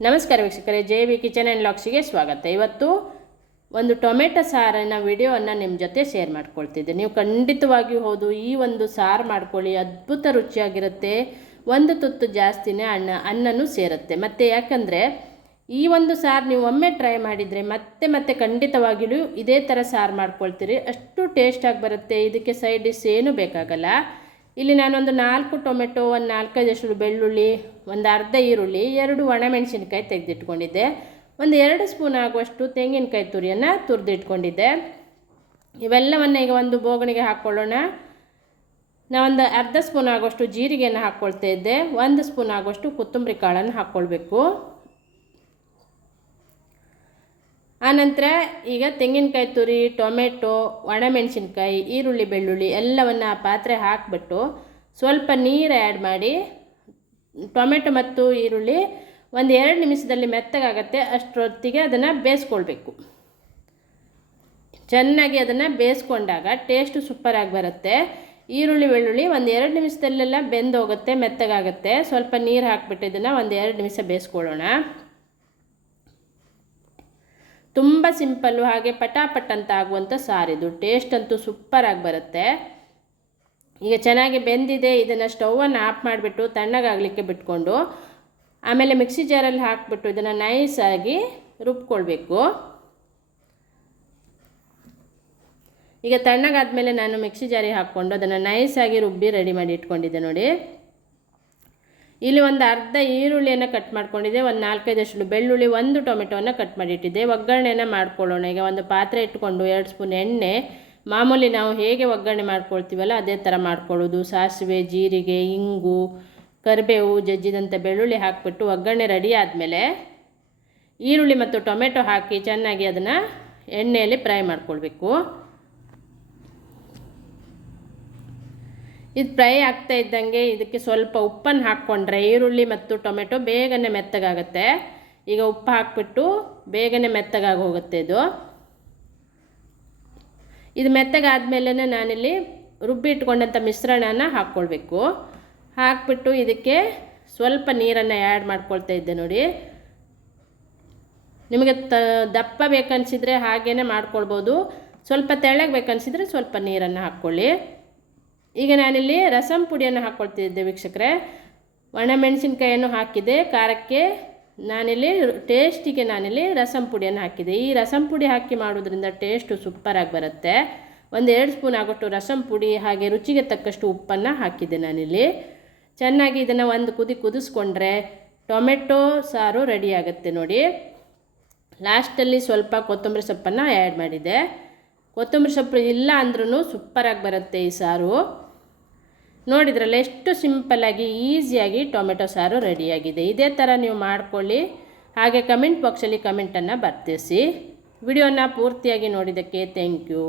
ನಮಸ್ಕಾರ ವೀಕ್ಷಕರೇ, J V kitchen and ಲಾಕ್ಸಿಗೆ ಸ್ವಾಗತ. ಇವತ್ತು ಒಂದು ಟೊಮೆಟೊ ಸಾರಿನ ವಿಡಿಯೋವನ್ನು ನಿಮ್ಮ ಜೊತೆ ಶೇರ್ ಮಾಡ್ಕೊಳ್ತಿದ್ದೆ. ನೀವು ಖಂಡಿತವಾಗಿಯೂ ಹೌದು, ಈ ಒಂದು ಸಾರು ಮಾಡ್ಕೊಳ್ಳಿ, ಅದ್ಭುತ ರುಚಿಯಾಗಿರುತ್ತೆ. ಒಂದು ತುತ್ತು ಜಾಸ್ತಿನೇ ಅನ್ನ, ಅನ್ನನೂ ಸೇರುತ್ತೆ. ಮತ್ತು ಯಾಕಂದರೆ, ಈ ಒಂದು ಸಾರು ನೀವು ಒಮ್ಮೆ ಟ್ರೈ ಮಾಡಿದರೆ ಮತ್ತೆ ಮತ್ತೆ ಖಂಡಿತವಾಗಿಯೂ ಇದೇ ಥರ ಸಾರು ಮಾಡ್ಕೊಳ್ತೀರಿ. ಅಷ್ಟು ಟೇಸ್ಟಾಗಿ ಬರುತ್ತೆ. ಇದಕ್ಕೆ ಸೈಡ್ ಡಿಶ್ ಏನೂ ಬೇಕಾಗಲ್ಲ. ಇಲ್ಲಿ ನಾನೊಂದು ನಾಲ್ಕು ಟೊಮೆಟೊ, ಒಂದು ನಾಲ್ಕೈದಷ್ಟು ಬೆಳ್ಳುಳ್ಳಿ, ಒಂದು ಅರ್ಧ ಈರುಳ್ಳಿ, ಎರಡು ಒಣಮೆಣಸಿನ್ಕಾಯಿ ತೆಗೆದಿಟ್ಕೊಂಡಿದ್ದೆ. ಒಂದು ಎರಡು ಸ್ಪೂನ್ ಆಗುವಷ್ಟು ತೆಂಗಿನಕಾಯಿ ತುರಿಯನ್ನು ತುರಿದಿಟ್ಕೊಂಡಿದ್ದೆ. ಇವೆಲ್ಲವನ್ನು ಈಗ ಒಂದು ಬೋಗಣಿಗೆ ಹಾಕ್ಕೊಳ್ಳೋಣ ನಾವೊಂದು ಅರ್ಧ ಸ್ಪೂನ್ ಆಗುವಷ್ಟು ಜೀರಿಗೆಯನ್ನು ಹಾಕ್ಕೊಳ್ತಾ ಇದ್ದೆ. ಒಂದು ಸ್ಪೂನ್ ಆಗುವಷ್ಟು ಕೊತ್ತಂಬರಿ ಕಾಳನ್ನು ಹಾಕ್ಕೊಳ್ಬೇಕು ಆನಂತರ ಈಗ ತೆಂಗಿನಕಾಯಿ ತುರಿ, ಟೊಮೆಟೊ, ಒಣಮೆಣಸಿನ್ಕಾಯಿ, ಈರುಳ್ಳಿ, ಬೆಳ್ಳುಳ್ಳಿ ಎಲ್ಲವನ್ನು ಆ ಪಾತ್ರೆ ಹಾಕಿಬಿಟ್ಟು ಸ್ವಲ್ಪ ನೀರು ಆ್ಯಡ್ ಮಾಡಿ ಟೊಮೆಟೊ ಮತ್ತು ಈರುಳ್ಳಿ ಒಂದು ಎರಡು ನಿಮಿಷದಲ್ಲಿ ಮೆತ್ತಗಾಗತ್ತೆ. ಅಷ್ಟರೊತ್ತಿಗೆ ಅದನ್ನು ಬೇಯಿಸ್ಕೊಳ್ಬೇಕು. ಚೆನ್ನಾಗಿ ಅದನ್ನು ಬೇಯಿಸ್ಕೊಂಡಾಗ ಟೇಸ್ಟು ಸೂಪರಾಗಿ ಬರುತ್ತೆ. ಈರುಳ್ಳಿ, ಬೆಳ್ಳುಳ್ಳಿ ಒಂದು ಎರಡು ನಿಮಿಷದಲ್ಲೆಲ್ಲ ಬೆಂದೋಗುತ್ತೆ, ಮೆತ್ತಗಾಗುತ್ತೆ. ಸ್ವಲ್ಪ ನೀರು ಹಾಕ್ಬಿಟ್ಟು ಇದನ್ನು ಒಂದು ಎರಡು ನಿಮಿಷ ಬೇಯಿಸ್ಕೊಳ್ಳೋಣ. ತುಂಬ ಸಿಂಪಲ್ಲು ಹಾಗೆ ಪಟಾಪಟ್ ಅಂತ ಆಗುವಂಥ ಸಾರಿದು ಟೇಸ್ಟ್ ಅಂತೂ ಸೂಪರಾಗಿ ಬರುತ್ತೆ. ಈಗ ಚೆನ್ನಾಗಿ ಬೆಂದಿದೆ, ಇದನ್ನು ಸ್ಟೌವನ್ನು ಆಫ್ ಮಾಡಿಬಿಟ್ಟು ತಣ್ಣಗಾಗಲಿಕ್ಕೆ ಬಿಟ್ಕೊಂಡು, ಆಮೇಲೆ ಮಿಕ್ಸಿ ಜಾರಲ್ಲಿ ಹಾಕಿಬಿಟ್ಟು ಇದನ್ನು ನೈಸಾಗಿ ರುಬ್ಕೊಳ್ಬೇಕು. ಈಗ ತಣ್ಣಗಾದ ಮೇಲೆ ನಾನು ಮಿಕ್ಸಿ ಜಾರಿಗೆ ಹಾಕ್ಕೊಂಡು ಅದನ್ನು ನೈಸಾಗಿ ರುಬ್ಬಿ ರೆಡಿ ಮಾಡಿ ಇಟ್ಕೊಂಡಿದ್ದೆ ನೋಡಿ. ಇಲ್ಲಿ ಒಂದು ಅರ್ಧ ಈರುಳ್ಳಿಯನ್ನು ಕಟ್ ಮಾಡ್ಕೊಂಡಿದ್ದೆ, ಒಂದು ನಾಲ್ಕೈದಷ್ಟು ಬೆಳ್ಳುಳ್ಳಿ, ಒಂದು ಟೊಮೆಟೊವನ್ನು ಕಟ್ ಮಾಡಿಟ್ಟಿದ್ದೆ. ಒಗ್ಗರಣೆನ ಮಾಡ್ಕೊಳ್ಳೋಣ. ಈಗ ಒಂದು ಪಾತ್ರೆ ಇಟ್ಕೊಂಡು ಎರಡು ಸ್ಪೂನ್ ಎಣ್ಣೆ. ಮಾಮೂಲಿ ನಾವು ಹೇಗೆ ಒಗ್ಗರಣೆ ಮಾಡ್ಕೊಳ್ತೀವಲ್ಲ, ಅದೇ ಥರ ಮಾಡ್ಕೊಳ್ಳೋದು. ಸಾಸಿವೆ, ಜೀರಿಗೆ, ಇಂಗು, ಕರಿಬೇವು ಜಜ್ಜಿದಂಥ ಬೆಳ್ಳುಳ್ಳಿ ಹಾಕಿಬಿಟ್ಟು ಒಗ್ಗರಣೆ ರೆಡಿ ಆದಮೇಲೆ ಈರುಳ್ಳಿ ಮತ್ತು ಟೊಮೆಟೊ ಹಾಕಿ ಚೆನ್ನಾಗಿ ಅದನ್ನು ಎಣ್ಣೆಯಲ್ಲಿ ಫ್ರೈ ಮಾಡ್ಕೊಳ್ಬೇಕು. ಇದು ಫ್ರೈ ಆಗ್ತಾ ಇದ್ದಂಗೆ ಇದಕ್ಕೆ ಸ್ವಲ್ಪ ಉಪ್ಪನ್ನು ಹಾಕ್ಕೊಂಡ್ರೆ, ಈರುಳ್ಳಿ ಮತ್ತು ಟೊಮೆಟೊ ಬೇಗನೆ ಮೆತ್ತಗಾಗುತ್ತೆ. ಈಗ ಉಪ್ಪು ಹಾಕ್ಬಿಟ್ಟು ಬೇಗನೆ ಮೆತ್ತಗಾಗಿ ಹೋಗುತ್ತೆ ಇದು. ಇದು ಮೆತ್ತಗಾದ್ಮೇಲೆ ನಾನಿಲ್ಲಿ ರುಬ್ಬಿ ಇಟ್ಕೊಂಡಂಥ ಮಿಶ್ರಣನ ಹಾಕ್ಕೊಳ್ಬೇಕು. ಹಾಕ್ಬಿಟ್ಟು ಇದಕ್ಕೆ ಸ್ವಲ್ಪ ನೀರನ್ನು ಆ್ಯಡ್ ಮಾಡ್ಕೊಳ್ತಾ ಇದ್ದೆ ನೋಡಿ. ನಿಮಗೆ ತ, ದಪ್ಪ ಬೇಕನ್ಸಿದ್ರೆ ಹಾಗೇ ಮಾಡ್ಕೊಳ್ಬೋದು. ಸ್ವಲ್ಪ ತೆಳ್ಳಗೆ ಬೇಕನ್ಸಿದ್ರೆ ಸ್ವಲ್ಪ ನೀರನ್ನು ಹಾಕ್ಕೊಳ್ಳಿ. ಈಗ ನಾನಿಲ್ಲಿ ರಸಂ ಪುಡಿಯನ್ನು ಹಾಕ್ಕೊಳ್ತಿದ್ದೆ ವೀಕ್ಷಕರೇ. ಒಣಮೆಣಸಿನ್ಕಾಯನ್ನು ಹಾಕಿದೆ ಖಾರಕ್ಕೆ ನಾನಿಲ್ಲಿ ಟೇಸ್ಟಿಗೆ ನಾನಿಲ್ಲಿ ರಸಂ ಪುಡಿಯನ್ನು ಹಾಕಿದೆ ಈ ರಸಂ ಪುಡಿ ಹಾಕಿ ಮಾಡೋದ್ರಿಂದ ಟೇಸ್ಟು ಸೂಪರಾಗಿ ಬರುತ್ತೆ. ಒಂದು ಎರಡು ಸ್ಪೂನ್ ಆಗೋಷ್ಟು ರಸಂ ಪುಡಿ ಹಾಗೆ ರುಚಿಗೆ ತಕ್ಕಷ್ಟು ಉಪ್ಪನ್ನು ಹಾಕಿದ್ದೆ ನಾನಿಲ್ಲಿ. ಚೆನ್ನಾಗಿ ಇದನ್ನು ಒಂದು ಕುದಿ ಕುದಿಸ್ಕೊಂಡ್ರೆ ಟೊಮೆಟೊ ಸಾರು ರೆಡಿ ಆಗುತ್ತೆ ನೋಡಿ. ಲಾಸ್ಟಲ್ಲಿ ಸ್ವಲ್ಪ ಕೊತ್ತಂಬರಿ ಸೊಪ್ಪನ್ನು ಆ್ಯಡ್ ಮಾಡಿದೆ ಕೊತ್ತಂಬರಿ ಸೊಪ್ಪು ಇಲ್ಲ ಅಂದ್ರೂ ಸೂಪರಾಗಿ ಬರುತ್ತೆ ಈ ಸಾರು. ನೋಡಿದ್ರಲ್ಲ ಎಷ್ಟು ಸಿಂಪಲ್ಲಾಗಿ ಈಸಿಯಾಗಿ ಟೊಮೆಟೊ ಸಾರು ರೆಡಿಯಾಗಿದೆ. ಇದೇ ಥರ ನೀವು ಮಾಡ್ಕೊಳ್ಳಿ. ಹಾಗೆ ಕಮೆಂಟ್ ಬಾಕ್ಸಲ್ಲಿ ಕಮೆಂಟನ್ನು ಬರ್ತಿಸಿ. ವಿಡಿಯೋನ ಪೂರ್ತಿಯಾಗಿ ನೋಡಿದ್ದಕ್ಕೆ ಥ್ಯಾಂಕ್ ಯು